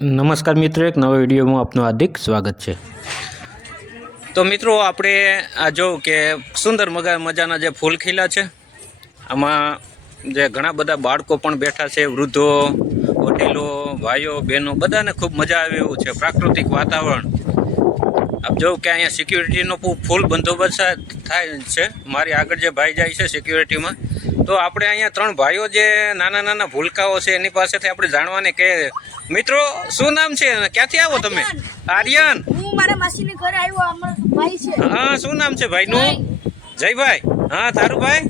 નમસ્કાર મિત્રો, એક નવા વિડીયોમાં આપનું હાર્દિક સ્વાગત છે। તો મિત્રો આપણે આ જો કે સુંદર મજાના જે ફૂલ ખીલા છે, આમાં જે ઘણા બધા બાળકો પણ બેઠા છે, વૃદ્ધો, વડીલો, ભાઈઓ, બહેનો, બધાને ખૂબ મજા આવે એવું છે। પ્રાકૃતિક વાતાવરણ આપ જો કે અહીંયા સિક્યુરિટીનો ફૂલ બંદોબસ્ત થાય છે। મારી આગળ જે ભાઈ જાય છે સિક્યુરિટીમાં, તો આપણે અહીંયા ત્રણ ભાઈઓ જે નાના નાના ભૂલકાઓ છે એની પાસેથી આપણે જાણવાને કે મિત્રો શું નામ છે, ક્યાંથી આવો તમે? આર્યન। હું મારા માસીને ઘરે આવ્યો, અમારો ભાઈ છે। હા, શું નામ છે ભાઈનું? જયભાઈ। હા, તારું ભાઈ?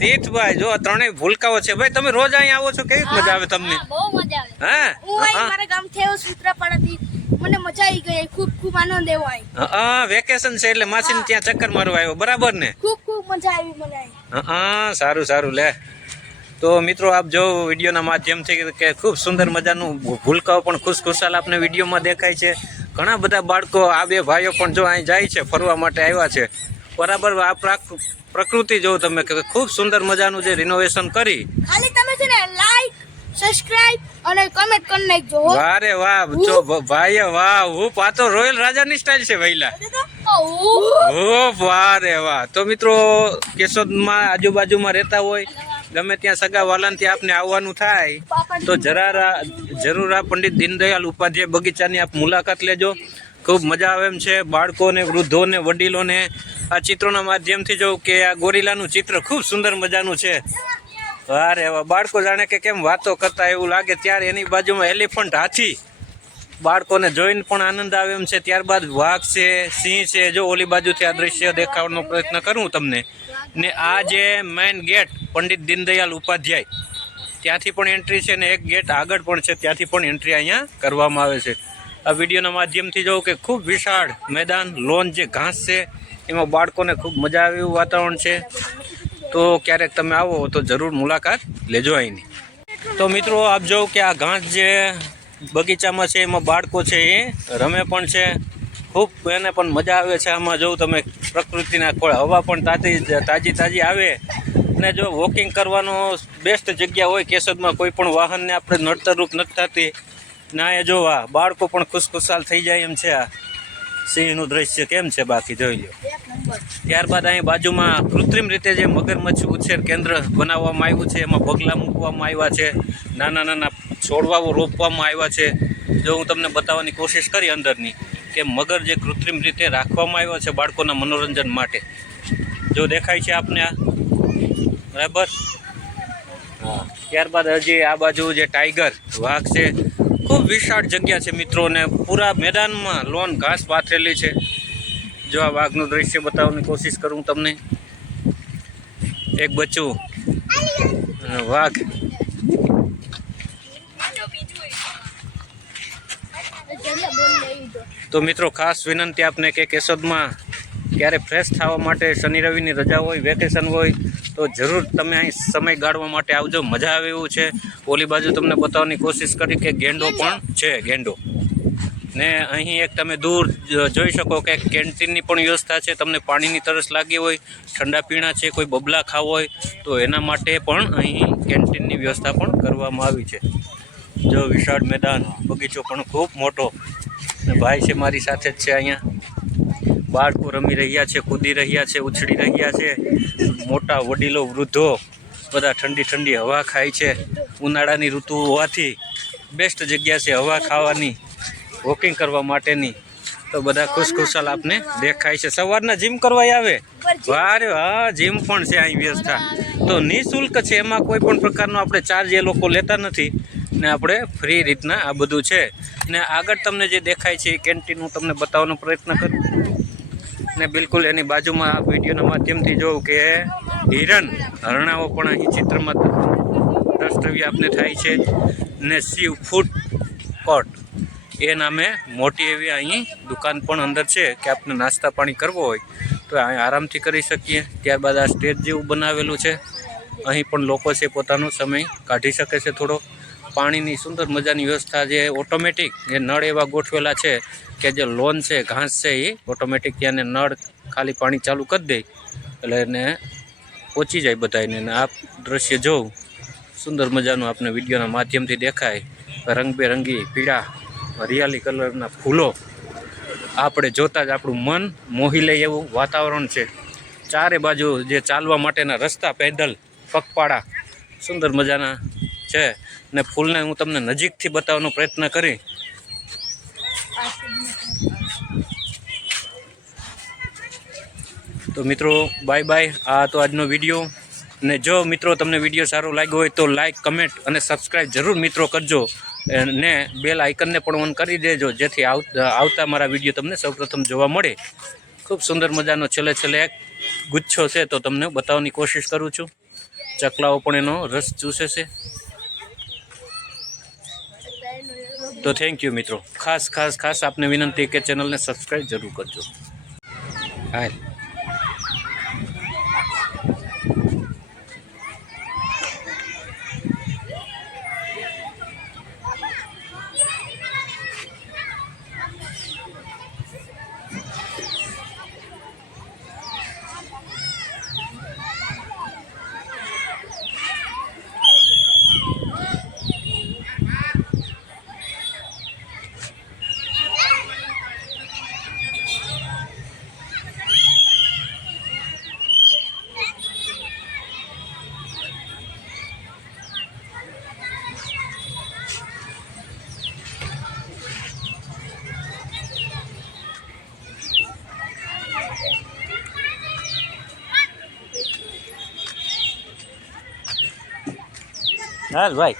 તીર્થભાઈ। જો ત્રણેય ભૂલકાઓ છે ભાઈ। તમે રોજ અહીંયા આવો છો, કેવી મજા આવે તમને? બહુ મજા આવે। હા, હું અહીં મારા ગામથી આવ્યો, સૂત્રાપાડાથી। મને મજા આવી ગઈ, ખૂબ આનંદ આવ્યો અહીં। હા, વેકેશન છે એટલે માસીને ત્યાં ચક્કર મારવા આવ્યો, બરાબર ને? ખૂબ મજા આવી મને અહીં। હા, સારું લે। તો મિત્રો આપ જો વિડીયોના માધ્યમથી કે ખૂબ સુંદર મજાનું ભૂલકાઓ પણ ખુશખુશાલ આપને વિડીયોમાં દેખાય છે। ઘણા બધા બાળકો, આ બે ભાઈઓ પણ જો અહીં જાય છે, ફરવા માટે આવ્યા છે, બરાબર। આ પ્રકૃતિ જો તમે કે ખૂબ સુંદર મજાનું જે રિનોવેશન કરી, ખાલી તમે છે ને લાઈક, સબસ્ક્રાઇબ અને કમેન્ટ કરી નાખજો। વાહ રે વાહ, જો ભાઈ વાહ, હું પાતો રોયલ રાજાની સ્ટાઇલ છે ભાઈલા। ઓ વાહ રે વાહ। તો મિત્રો કેશોદમાં આજુબાજુમાં રહેતા હોય, ગમે ત્યાં સગા વાલાને ત્યાં આપને આવવાનું થાય તો જરૂર આ પંડિત દીનદયાલ ઉપાધ્યાય બગીચાની આપ મુલાકાત લેજો। ખૂબ મજા આવે એમ છે। બાળકોને, વૃદ્ધોને, વડીલોને આ ચિત્રોના માધ્યમથી જોઉં કે આ ગોરીલાનું ચિત્ર ખૂબ સુંદર મજાનું છે। વાહ રે વાહ, બાળકો જાણે કે કેમ વાતો કરતા એવું લાગે। ત્યારે એની બાજુમાં એલિફન્ટ, હાથી, બાળકોને જોઈને પણ આનંદ આવે એમ છે। ત્યારબાદ વાઘ છે, સિંહ છે। જો ઓલી બાજુથી આ દ્રશ્ય દેખાડવાનો પ્રયત્ન કરું તમને, ને આ જે મેઇન ગેટ પંડિત દીનદયાલ ઉપાધ્યાય ત્યાંથી પણ એન્ટ્રી છે, ને એક ગેટ આગળ પણ છે, ત્યાંથી પણ એન્ટ્રી અહીંયા કરવામાં આવે છે। આ વિડીયોના માધ્યમથી જોઉં કે ખૂબ વિશાળ મેદાન, લોન જે ઘાસ છે, એમાં બાળકોને ખૂબ મજા આવે એવું વાતાવરણ છે। તો ક્યારેક તમે આવો તો જરૂર મુલાકાત લેજો અહીંની। તો મિત્રો આપ જો કે આ ઘાસ જે બગીચામાં છે એમાં બાળકો છે એ રમે પણ છે, ખૂબ એને પણ મજા આવે છે। આમાં જોઉં તમે પ્રકૃતિના હવા પણ તાજી આવે, ને જો વોકિંગ કરવાનો બેસ્ટ જગ્યા હોય કેશોદમાં, કોઈ પણ વાહનને આપણે નડતરરૂપ નથી થતી, ના એ જોવા બાળકો પણ ખુશખુશાલ થઈ જાય એમ છે। આ સિંહનું દ્રશ્ય કેમ છે બાકી જોઈ લો। ત્યારબાદ અહીં બાજુમાં કૃત્રિમ રીતે જે મગરમચ્છ ઉછેર કેન્દ્ર બનાવવામાં આવ્યું છે, એમાં પગલા મૂકવામાં આવ્યા છે, નાના નાના છોડવાઓ રોપવામાં આવ્યા છે। જો હું તમને બતાવવાની કોશિશ કરી અંદરની કે મગર જે કૃત્રિમ રીતે રાખવામાં આવ્યા છે બાળકોના મનોરંજન માટે, જો દેખાય છે આપને આ, બરાબર? હા, ત્યારબાદ હજી આ બાજુ જે ટાઈગર, વાઘ છે, ખૂબ વિશાળ જગ્યા છે મિત્રો, ને પૂરા મેદાનમાં લોન ઘાસ પાથરેલી છે। જો આ વાઘનું દ્રશ્ય બતાવવાની કોશિશ કરું તમને, એક બચ્ચું વાઘ। તો મિત્રો ખાસ વિનંતી આપને કે કેશોદમાં ક્યારે ફ્રેશ થવા માટે શનિ રવિની રજા હોય, વેકેશન હોય, તો જરૂર તમે અહીં સમય ગાળવા માટે આવજો, મજા આવે એવું છે। ઓલી બાજુ તમને બતાવવાની કોશિશ કરી કે ગેંડો પણ છે, ગેંડો। ને અહીં એક તમે દૂર જોઈ શકો કે કેન્ટીનની પણ વ્યવસ્થા છે। તમને પાણીની તરસ લાગી હોય, ઠંડા પીણા છે, કોઈ બબલા ખાવા હોય તો એના માટે પણ અહીં કેન્ટીનની વ્યવસ્થા પણ કરવામાં આવી છે। જો વિશાળ મેદાન, બગીચો પણ ખૂબ મોટો, ભાઈ છે મારી સાથે જ છે અહીંયા। બાળકો રમી રહ્યા છે, કૂદી રહ્યા છે, ઉછળી રહ્યા છે, મોટા વડીલો, વૃદ્ધો બધા ઠંડી હવા ખાય છે। ઉનાળાની ઋતુ હોવાથી બેસ્ટ જગ્યા છે હવા ખાવાની, વોકિંગ કરવા માટેની। તો બધા ખુશખુશાલ આપને દેખાય છે। સવારના જીમ કરવા આવે, વારે હા, જીમ પણ છે અહીં વ્યવસ્થા। તો નિઃશુલ્ક છે, એમાં કોઈ પણ પ્રકારનો આપણે ચાર્જ એ લોકો લેતા નથી, ને આપણે ફ્રી રીતના આ બધું છે। ને આગળ તમને જે દેખાય છે એ કેન્ટીન હું તમને બતાવવાનો પ્રયત્ન કરું, ને બિલકુલ એની બાજુમાં આ વિડીયોના માધ્યમથી જોઉં કે હરણાઓ પણ અહીં ચિત્રમાં દ્રષ્ટવ્ય આપને થાય છે। ને શિવ ફૂડ કોર્ટ એ નામે મોટી એવી અહીં દુકાન પણ અંદર છે કે આપણે નાસ્તા પાણી કરવો હોય તો અહીં આરામથી કરી શકીએ। ત્યારબાદ આ સ્ટેજ જેવું બનાવેલું છે, અહીં પણ લોકો છે પોતાનો સમય કાઢી શકે છે થોડો। પાણીની સુંદર મજાની વ્યવસ્થા, જે ઓટોમેટિક જે નળ એવા ગોઠવેલા છે કે જે લોન છે, ઘાસ છે, એ ઓટોમેટિક ત્યાંને નળ ખાલી પાણી ચાલુ કરી દે એટલે એને પહોંચી જાય બધાને। આ દ્રશ્ય જોઉં સુંદર મજાનું આપને વિડીયોના માધ્યમથી દેખાય રંગબેરંગી પીળા હરિયાળી કલરના ફૂલો આપણે જોતાં જ આપણું મન મોહી લે એવું વાતાવરણ છે. ચારે બાજુ જે ચાલવા માટેના રસ્તા પેદલ પગપાળા સુંદર મજાના છે. ને ફૂલને હું તમને નજીકથી બતાવવાનો પ્રયત્ન કરી. તો મિત્રો બાય બાય. આ તો આજનો વિડીયો. ને જો મિત્રો તમને વિડીયો સારો લાગ્યો હોય તો લાઈક, કમેન્ટ અને સબસ્ક્રાઈબ જરૂર મિત્રો કરજો. ને બેલ આઇકનને પણ ઓન કરી દેજો, જેથી આવતા મારા વિડીયો તમને સૌપ્રથમ જોવા મળે. ખૂબ સુંદર મજાનો છેલ્લે એક ગુચ્છો છે તો તમને બતાવવાની કોશિશ કરું છું. ચકલાઓ પણ એનો રસ ચૂસે છે. તો થેન્ક યુ મિત્રો. ખાસ આપને વિનંતી કે ચેનલને સબસ્ક્રાઈબ જરૂર કરજો. હા. હાલ ભાઈ.